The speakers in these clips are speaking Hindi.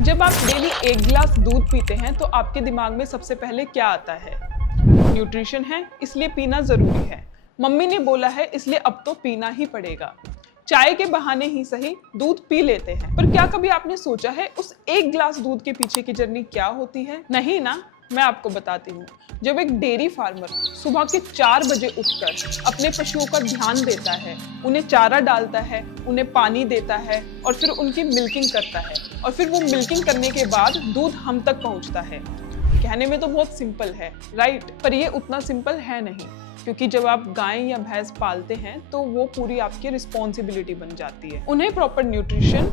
जब आप डेली 1 गिलास दूध पीते हैं तो आपके दिमाग में सबसे पहले क्या आता है? न्यूट्रिशन है, इसलिए पीना जरूरी है। मम्मी ने बोला है, इसलिए अब तो पीना ही पड़ेगा। चाय के बहाने ही सही दूध पी लेते हैं। पर क्या कभी आपने सोचा है उस 1 गिलास दूध के पीछे की जर्नी क्या होती है? नहीं ना, मैं आपको बताती हूँ। जब एक डेयरी फार्मर सुबह के 4 बजे उठकर अपने पशुओं का ध्यान देता है, उन्हें चारा डालता है, उन्हें पानी देता है और फिर उनकी मिल्किंग करता है, और फिर वो मिल्किंग करने के बाद दूध हम तक पहुँचता है। कहने में तो बहुत सिंपल है, राइट? पर ये उतना सिंपल है नहीं, क्योंकि जब आप गाय या भैंस पालते हैं तो वो पूरी आपकी रिस्पॉन्सिबिलिटी बन जाती है। उन्हें प्रॉपर न्यूट्रिशन,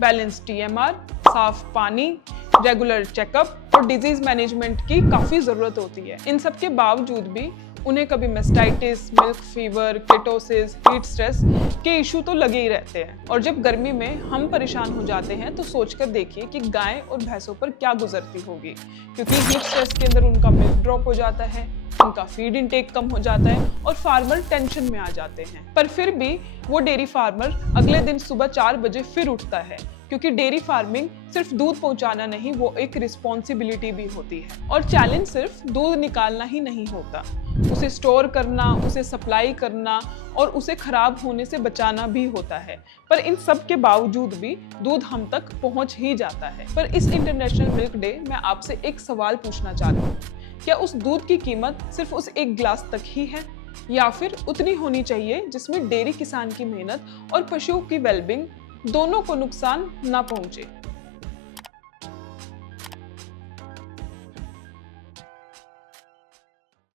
बैलेंस TMR, साफ पानी, रेगुलर चेकअप और डिजीज मैनेजमेंट की काफ़ी ज़रूरत होती है। इन सब के बावजूद भी उन्हें कभी mastitis, milk fever, ketosis, heat stress के इशू तो लगे ही रहते हैं। और जब गर्मी में हम परेशान हो जाते हैं तो सोचकर देखिए कि गाय और भैंसों पर क्या गुजरती होगी, क्योंकि हीट स्ट्रेस के अंदर उनका मिल्क ड्रॉप हो जाता है, उनका फीड इनटेक कम हो जाता है और फार्मर टेंशन में आ जाते हैं। पर फिर भी वो डेयरी फार्मर अगले दिन सुबह 4 बजे फिर उठता है, क्योंकि डेयरी फार्मिंग सिर्फ दूध पहुंचाना नहीं, वो एक रिस्पॉन्सिबिलिटी भी होती है। और चैलेंज सिर्फ दूध निकालना ही नहीं होता, उसे स्टोर करना, उसे सप्लाई करना और उसे खराब होने से बचाना भी होता है। पर इन सब के बावजूद भी दूध हम तक पहुंच ही जाता है। पर इस इंटरनेशनल मिल्क डे में आपसे एक सवाल पूछना चाहती हूँ, क्या उस दूध की कीमत सिर्फ उस 1 गिलास तक ही है, या फिर उतनी होनी चाहिए जिसमें डेयरी किसान की मेहनत और पशुओं की वेलबींग दोनों को नुकसान ना पहुंचे?